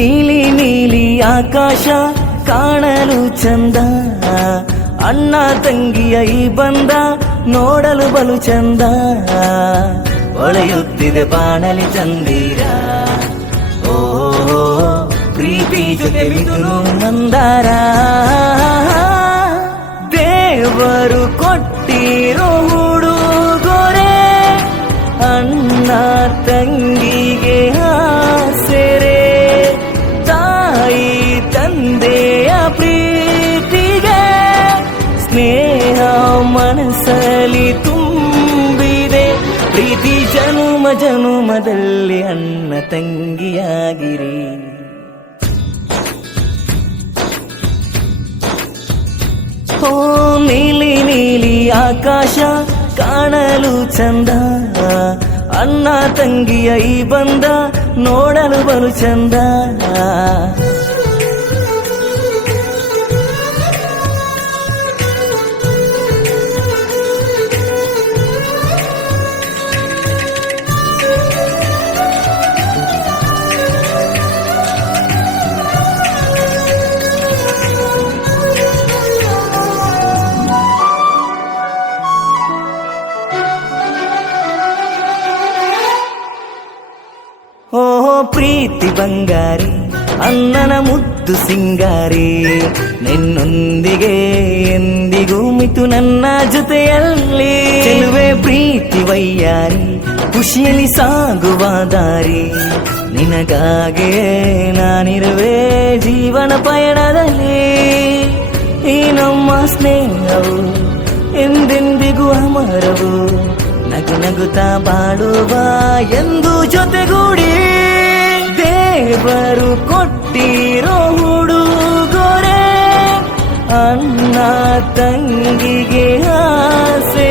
ನೀಲಿ ನೀಲಿ ಆಕಾಶ ಕಾಣಲು ಚಂದ, ಅಣ್ಣ ತಂಗಿಯ ಈ ಬಂದ ನೋಡಲು ಬಲು ಚಂದ. ಹೊಳೆಯುತ್ತಿದೆ ಬಾಣಲಿ ಚಂದಿರ, ಓ ಪ್ರೀತಿ ಜೊತೆ ಮಿಥುನು ಮಂದಾರ. ದೇವರು ಕೊಟ್ಟಿರೋ ಹುಡುಗೊರೆ ಅಣ್ಣ ತಂಗಿಗೆ ಆಸರೆ. ತಾಯಿ ತಂದೆಯ ಪ್ರೀತಿಗೆ ಸ್ನೇಹ ಮನಸ್ಸಲ್ಲಿ ತುಂಬಿದೆ. ಪ್ರೀತಿ ಜನುಮ ಜನುಮದಲ್ಲಿ ಅಣ್ಣ ತಂಗಿಯಾಗಿರಿ. ಓ ನೀಲಿ ನೀಲಿ ಆಕಾಶ ಕಾಣಲು ಚಂದ, ಅಣ್ಣ ತಂಗಿಯ ಈ ಬಂದ ನೋಡಲು ಬಲು ಚಂದ. ಓ ಪ್ರೀತಿ ಬಂಗಾರಿ ಅಣ್ಣನ ಮುದ್ದು ಸಿಂಗಾರಿ, ನಿನ್ನೊಂದಿಗೆ ಎಂದಿಗೂ ಮಿತು ನನ್ನ ಜೊತೆಯಲ್ಲಿ. ಚೆಲುವೆ ಪ್ರೀತಿ ವೈಯಾರಿ ಖುಷಿಯಲ್ಲಿ ಸಾಗುವ ದಾರಿ, ನಿನಗಾಗೆ ನಾನಿರುವೆ ಜೀವನ ಪಯಣದಲ್ಲಿ. ಈ ನಮ್ಮ ಸ್ನೇಹವು ಎಂದೆಂದಿಗೂ ಅಮರವು, ನಗು ನಗುತ್ತಾ ಬಾಳುವ ಎಂದು ಜೊತೆಗೂಡಿ. ದೇವರು ಕೊಟ್ಟಿರೋ ಹುಡುಗೊರೆ ಅಣ್ಣ ತಂಗಿಗೆ ಆಸೆ.